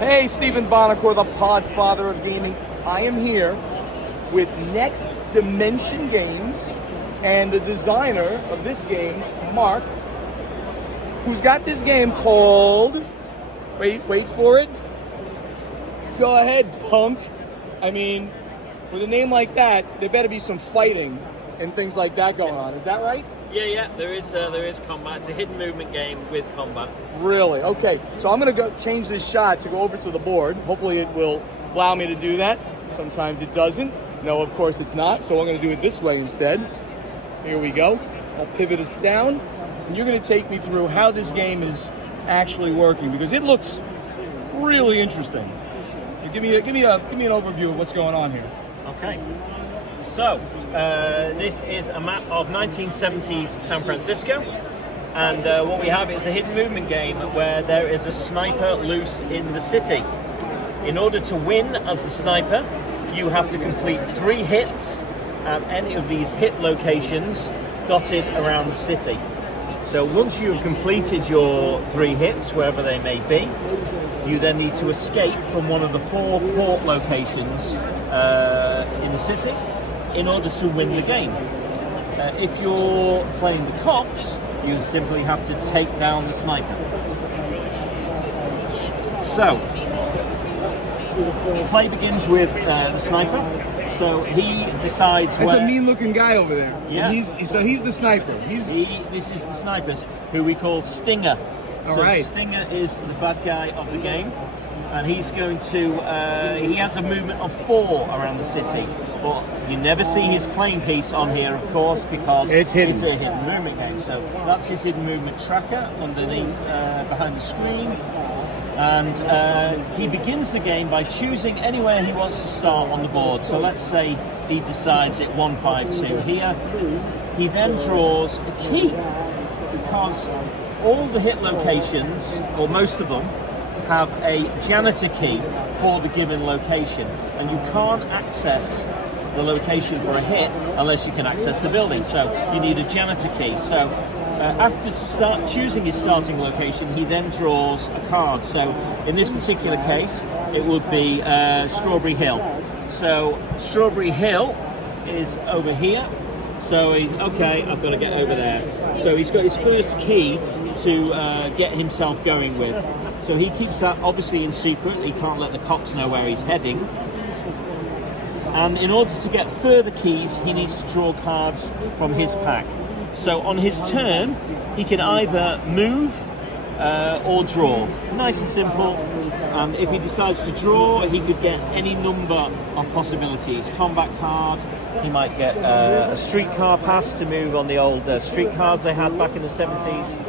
Hey, Stephen Bonacore, the podfather of gaming. I am here with Next Dimension Games and the designer of this game, Mark, who's got this game called, wait for it. Go ahead, punk. I mean, with a name like that, there better be some fighting and things like that going on. Is that right? Yeah, there is combat. It's a hidden movement game with combat. Really? Okay, so I'm gonna go change this shot to go over to the board. Hopefully it will allow me to do that. Sometimes it doesn't. No, of course it's not, so I'm gonna do it this way instead. Here we go. I'll pivot us down, and you're gonna take me through how this game is actually working, because it looks really interesting. So give me an overview of what's going on here. Okay. So, this is a map of 1970s San Francisco, and what we have is a hidden movement game where there is a sniper loose in the city. In order to win as the sniper, you have to complete 3 hits at any of these hit locations dotted around the city. So once you have completed your 3 hits, wherever they may be, you then need to escape from one of the 4 port locations in the city in order to win the game. If you're playing the cops, you simply have to take down the sniper. So, play begins with the sniper. So he decides. That's a mean-looking guy over there. Yeah. He's the sniper. This is the snipers, who we call Stinger. All so right. Stinger is the bad guy of the game, and he's going to. He has a movement of 4 around the city, but you never see his playing piece on here, of course, because it's hidden. It's a hidden movement game. So that's his hidden movement tracker underneath, behind the screen. And he begins the game by choosing anywhere he wants to start on the board. So let's say he decides at 152 here. He then draws a key, because all the hit locations, or most of them, have a janitor key for the given location, and you can't access the location for a hit unless you can access the building. So you need a janitor key. So after choosing his starting location, he then draws a card. So in this particular case, it would be Strawberry Hill. So Strawberry Hill is over here. So he's okay. I've got to get over there. So he's got his first key to get himself going with. So he keeps that obviously in secret. He can't let the cops know where he's heading. And in order to get further keys, he needs to draw cards from his pack. So on his turn, he can either move or draw. Nice and simple. And if he decides to draw, he could get any number of possibilities. Combat card, he might get a streetcar pass to move on the old streetcars they had back in the 70s.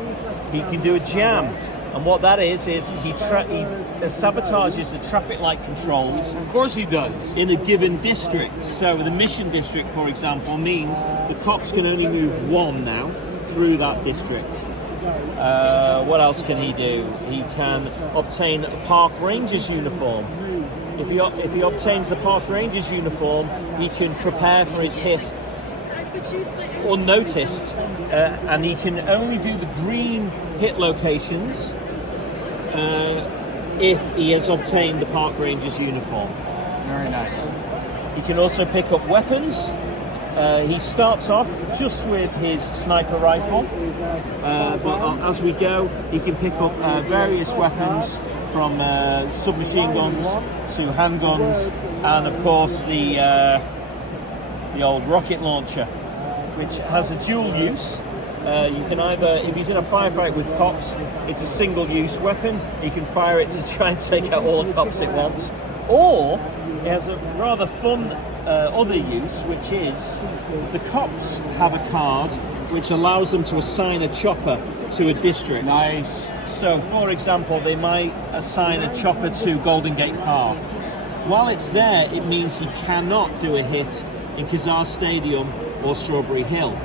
He can do a jam. And what that is he sabotages the traffic light controls. Of course he does. In a given district. So the Mission District, for example, means the cops can only move 1 now through that district. What else can he do? He can obtain a Park Rangers uniform. If he obtains the Park Rangers uniform, he can prepare for his hit unnoticed, and he can only do the green hit locations if he has obtained the Park Rangers uniform. Very nice. He can also pick up weapons. He starts off just with his sniper rifle, but as we go, he can pick up various weapons, from submachine guns to handguns, and of course the old rocket launcher, which has a dual use. You can either, if he's in a firefight with cops, it's a single-use weapon. He can fire it to try and take out all the cops at once, or it has a rather fun other use, which is the cops have a card which allows them to assign a chopper to a district. Nice. So, for example, they might assign a chopper to Golden Gate Park. While it's there, it means he cannot do a hit in Kazar Stadium or Strawberry Hill.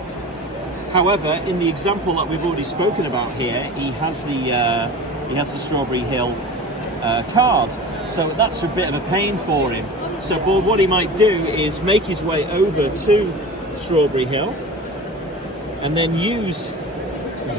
However, in the example that we've already spoken about here, he has the Strawberry Hill card. So that's a bit of a pain for him. So what he might do is make his way over to Strawberry Hill and then use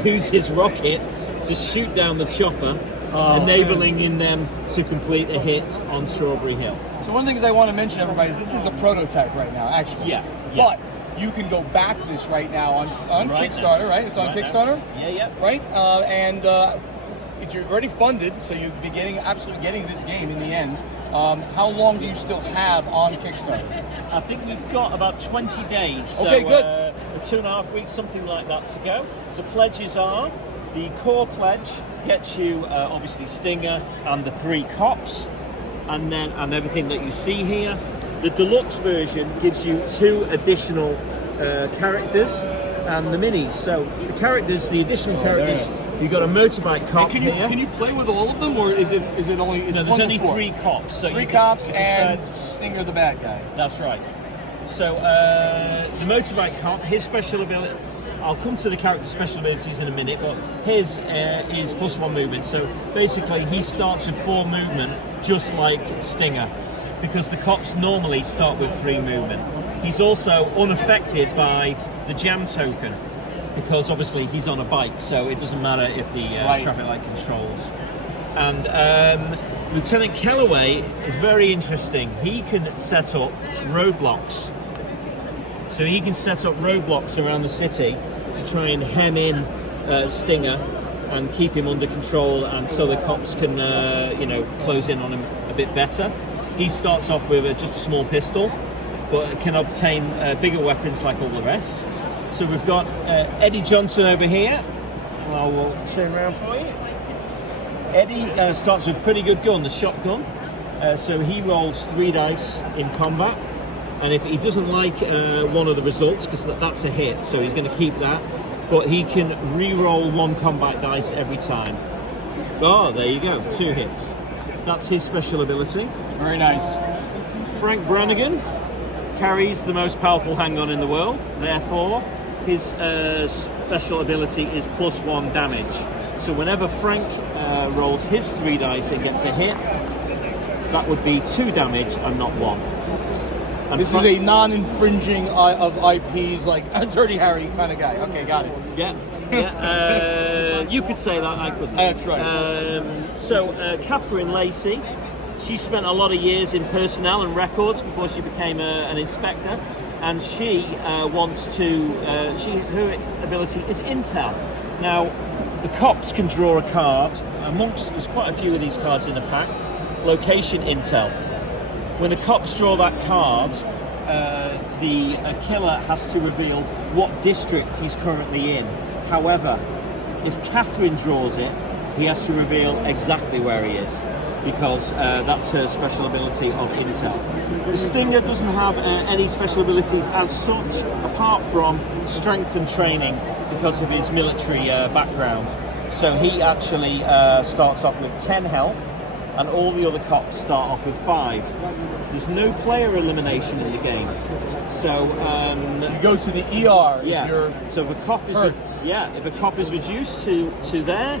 his rocket to shoot down the chopper enabling in them to complete a hit on Strawberry Hill. So one of the things I want to mention, everybody, is this is a prototype right now, actually. Yeah. But you can go back this right now on Right Kickstarter, now. right? It's on Right Kickstarter? now. Yeah. Right? You're already funded, so you'll be absolutely getting this game in the end. How long do you still have on Kickstarter? I think we've got about 20 days. So, Okay, good. 2.5 weeks, something like that to go. The pledges are, the core pledge gets you obviously Stinger and the 3 cops, and everything that you see here. The deluxe version gives you 2 additional characters and the minis. So the characters, the additional characters, you've got a motorbike cop Can here. you play with all of them, or is it only? It's No, there's only 3 cops. So 3 cops and Stinger the bad guy. That's right. So the motorbike cop, his special ability, I'll come to the character's special abilities in a minute, but his is +1 movement. So basically he starts with 4 movement, just like Stinger, because the cops normally start with 3 movement. He's also unaffected by the jam token, because obviously he's on a bike, so it doesn't matter if the traffic light controls. And Lieutenant Kellaway is very interesting. He can set up roadblocks. So he can set up roadblocks around the city to try and hem in Stinger and keep him under control, and so the cops can close in on him a bit better. He starts off with just a small pistol, but can obtain bigger weapons like all the rest. So we've got Eddie Johnson over here. I will turn around for you. Eddie starts with a pretty good gun, the shotgun. So he rolls 3 dice in combat, and if he doesn't like one of the results, because that's a hit, so he's going to keep that, but he can re-roll 1 combat dice every time. Oh, there you go, 2 hits. That's his special ability. Very nice. Frank Brannigan carries the most powerful handgun in the world, therefore his special ability is +1 damage. So whenever Frank rolls his 3 dice and gets a hit, that would be 2 damage and not 1. And This is a non-infringing of IPs, like a Dirty Harry kind of guy. Okay, got it. Yeah. You could say that, I couldn't. That's right. So Catherine Lacey, she spent a lot of years in personnel and records before she became an inspector, and she wants to. Her ability is intel. Now, the cops can draw a card. There's quite a few of these cards in the pack. Location intel. When the cops draw that card, the killer has to reveal what district he's currently in. However, if Catherine draws it, he has to reveal exactly where he is, because that's her special ability of intel. The Stinger doesn't have any special abilities as such, apart from strength and training, because of his military background. So he actually starts off with 10 health, and all the other cops start off with 5. There's no player elimination in the game. So You go to the ER. yeah. If you're So if a cop is hurt. if a cop is reduced to there,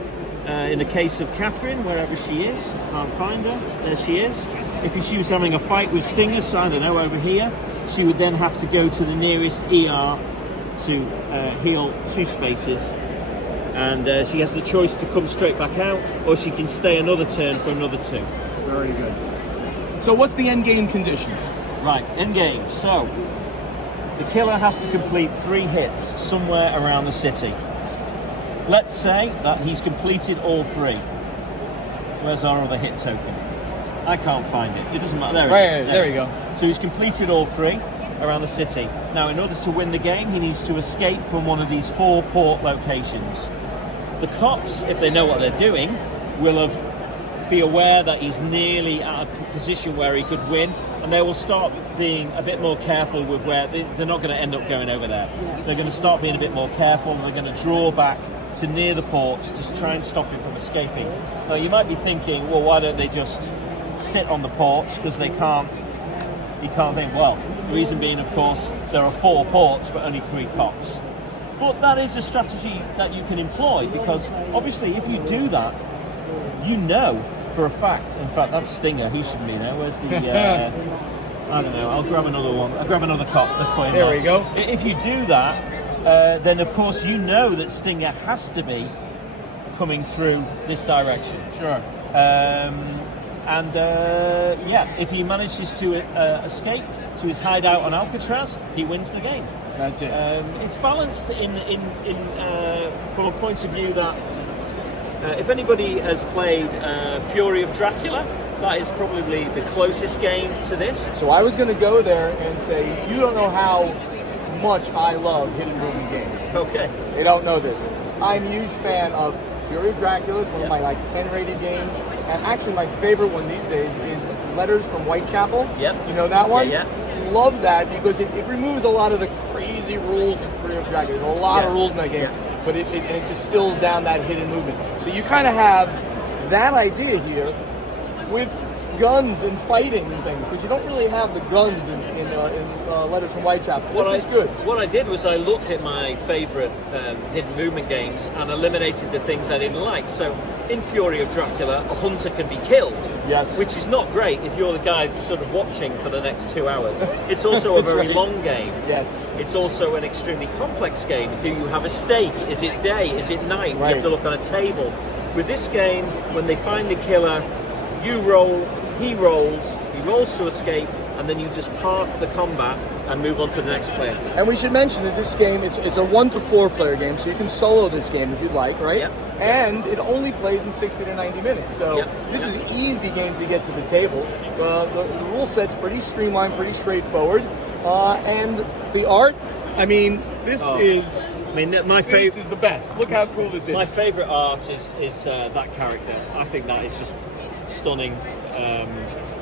in the case of Catherine, wherever she is, can't find her. There she is. If she was having a fight with Stinger, so I don't know, over here, she would then have to go to the nearest ER to heal 2 spaces. And she has the choice to come straight back out, or she can stay another turn for another 2. very good. So what's the end game conditions? Right, end game. So the killer has to complete 3 hits somewhere around the city. Let's say that he's completed all 3. Where's our other hit token? I can't find it. It doesn't matter. There it is. There you go. So he's completed all 3 around the city. Now, in order to win the game, he needs to escape from one of these 4 port locations. The cops, if they know what they're doing, will be aware that he's nearly at a position where he could win, and they will start being a bit more careful with where they're not going to end up going over there. They're going to start being a bit more careful. They're going to draw back to near the ports to try and stop him from escaping. Now, you might be thinking, well, why don't they just sit on the ports, because they can't. You can't think. Well, the reason being, of course, there are 4 ports but only 3 cops. But that is a strategy that you can employ, because obviously if you do that, you know for a fact. In fact, that's Stinger. He shouldn't be there. Where's the? I don't know. I'll grab another one. I'll grab another cop. Let's put him There on. we go. If you do that, then of course you know that Stinger has to be coming through this direction. Sure. Yeah, if he manages to escape to his hideout on Alcatraz, he wins the game. That's it. It's balanced from a point of view that if anybody has played Fury of Dracula, that is probably the closest game to this. So I was going to go there and say, you don't know how much I love hidden movement games. Okay. They don't know this. I'm a huge fan of Fury of Dracula. It's one of my 10 rated games. And actually my favorite one these days is Letters from Whitechapel. Yep. You know that one? Yeah. Love that because it removes a lot of the crazy rules in Fury of Dracula. There's a lot of rules in that game. Yeah. But it distills down that hidden movement. So you kind of have that idea here with guns and fighting and things, because you don't really have the guns in Letters from Whitechapel. This is good. What I did was I looked at my favourite hidden movement games and eliminated the things I didn't like. So in Fury of Dracula, a hunter can be killed. Yes. Which is not great if you're the guy sort of watching for the next 2 hours. It's also a very long game. Yes. It's also an extremely complex game. Do you have a stake? Is it day? Is it night? Right. You have to look on a table. With this game, when they find the killer, you roll, he rolls to escape, and then you just park the combat and move on to the next player. And we should mention that this game, it's a 1 to 4 player game, so you can solo this game if you'd like, right? Yep. And it only plays in 60 to 90 minutes, so this is an easy game to get to the table. The rule set's pretty streamlined, pretty straightforward, and the art, I mean, this is... I mean, This is the best. Look how cool this is. My favourite art is that character. I think that is just stunning.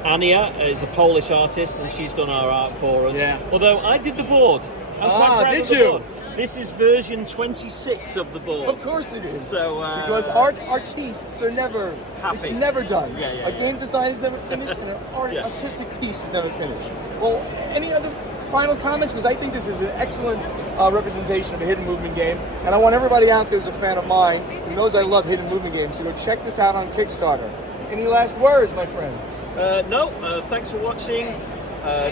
Ania is a Polish artist, and she's done our art for us. Yeah. Although I did the board. I'm quite proud did of the you? board. This is version 26 of the board. Of course it is. So, because artists are never Happy. It's never done. Yeah, A game design is never finished, and an artistic piece is never finished. Well, any other final comments? Because I think this is an excellent representation of a hidden movement game, and I want everybody out there who's a fan of mine who knows I love hidden movement games to go check this out on Kickstarter. Any last words, my friend? No. Thanks for watching.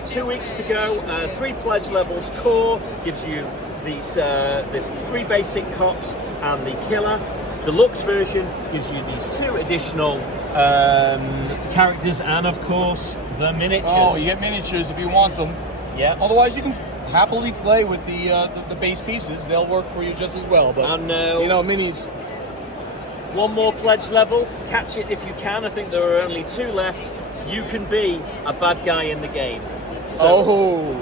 2 weeks to go. 3 pledge levels. Core gives you these the 3 basic cops and the killer. Deluxe version gives you these 2 additional characters and, of course, the miniatures. Oh, you get miniatures if you want them. Yeah. Otherwise, you can happily play with the base pieces. They'll work for you just as well. But And, minis. 1 more pledge level. Catch it if you can. I think there are only 2 left. You can be a bad guy in the game. So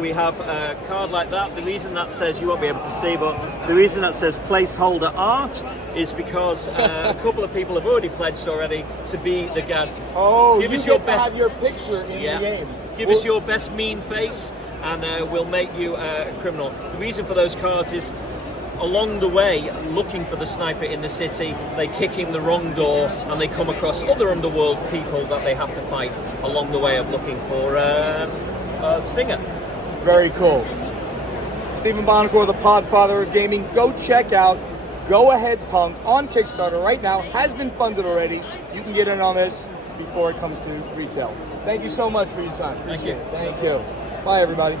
we have a card like that. The reason that says, you won't be able to see, but the reason that says placeholder art is because a couple of people have already pledged already to be the guy. Give us your best. Have your picture in the game. Give us your best mean face, and we'll make you a criminal. The reason for those cards is, along the way, looking for the sniper in the city, they kick in the wrong door and they come across other underworld people that they have to fight along the way of looking for Stinger. Very cool. Stephen Bonacore, the Podfather of Gaming. Go check out Go Ahead Punk on Kickstarter right now. Has been funded already. You can get in on this before it comes to retail. Thank you so much for your time. Appreciate it. Thank you. Bye, everybody.